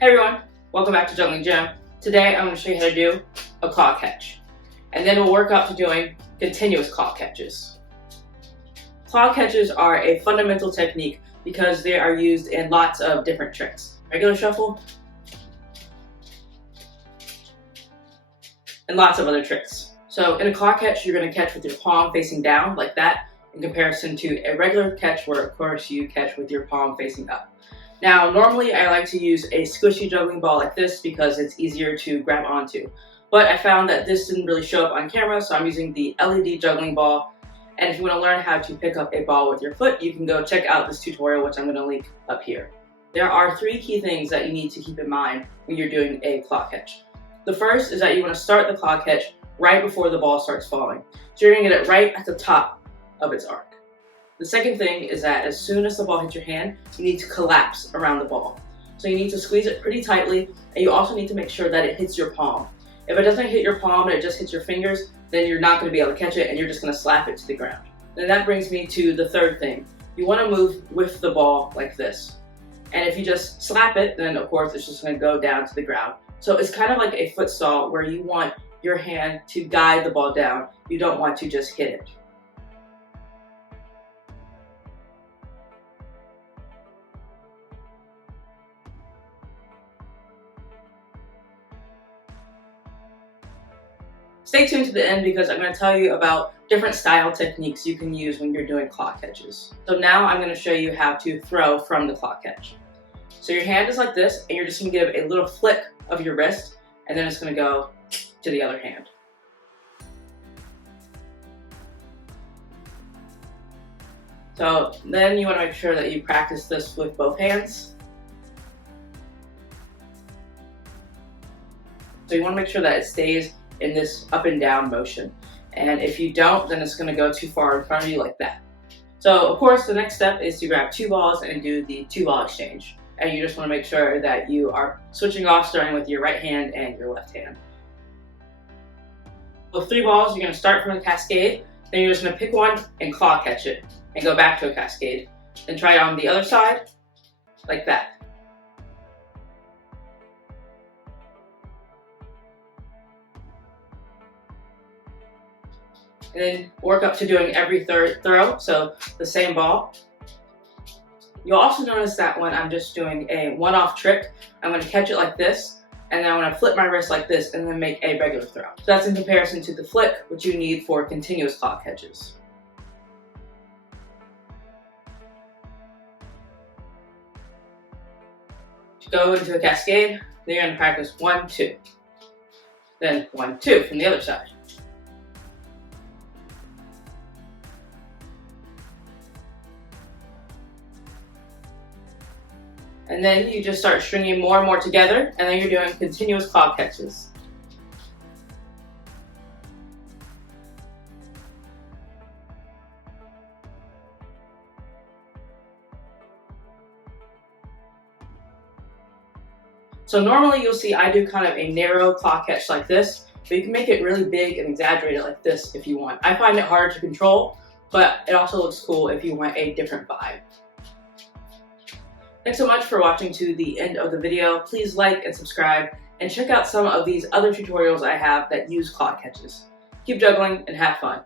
Hey everyone, welcome back to Juggling Gym. Today I'm going to show you how to do a claw catch. And then we'll work up to doing continuous claw catches. Claw catches are a fundamental technique because they are used in lots of different tricks. Regular shuffle, and lots of other tricks. So in a claw catch, you're going to catch with your palm facing down like that, in comparison to a regular catch where of course you catch with your palm facing up. Now, normally I like to use a squishy juggling ball like this because it's easier to grab onto. But I found that this didn't really show up on camera, so I'm using the LED juggling ball. And if you want to learn how to pick up a ball with your foot, you can go check out this tutorial, which I'm going to link up here. There are three key things that you need to keep in mind when you're doing a claw catch. The first is that you want to start the claw catch right before the ball starts falling. So you're going to get it right at the top of its arc. The second thing is that as soon as the ball hits your hand, you need to collapse around the ball. So you need to squeeze it pretty tightly, and you also need to make sure that it hits your palm. If it doesn't hit your palm and it just hits your fingers, then you're not going to be able to catch it and you're just going to slap it to the ground. And that brings me to the third thing. You want to move with the ball like this. And if you just slap it, then of course it's just going to go down to the ground. So it's kind of like a foot saw where you want your hand to guide the ball down. You don't want to just hit it. Stay tuned to the end because I'm going to tell you about different style techniques you can use when you're doing claw catches. So now I'm going to show you how to throw from the claw catch. So your hand is like this, and you're just going to give a little flick of your wrist, and then it's going to go to the other hand. So then you want to make sure that you practice this with both hands. So you want to make sure that it stays in this up and down motion. And if you don't, then it's going to go too far in front of you like that. So of course the next step is to grab two balls and do the two ball exchange. And you just want to make sure that you are switching off starting with your right hand and your left hand. With three balls, you're going to start from a cascade, then you're just going to pick one and claw catch it and go back to a cascade. Then try it on the other side like that. And then work up to doing every third throw, so the same ball. You'll also notice that when I'm just doing a one-off trick, I'm going to catch it like this, and then I'm going to flip my wrist like this and then make a regular throw. So that's in comparison to the flick, which you need for continuous claw catches. To go into a cascade, then you're going to practice 1, 2. Then 1, 2 from the other side. And then you just start stringing more and more together, and then you're doing continuous claw catches. So normally you'll see I do kind of a narrow claw catch like this, but you can make it really big and exaggerate it like this if you want. I find it harder to control, but it also looks cool if you want a different vibe. Thanks so much for watching to the end of the video. Please like and subscribe, and check out some of these other tutorials I have that use claw catches. Keep juggling and have fun.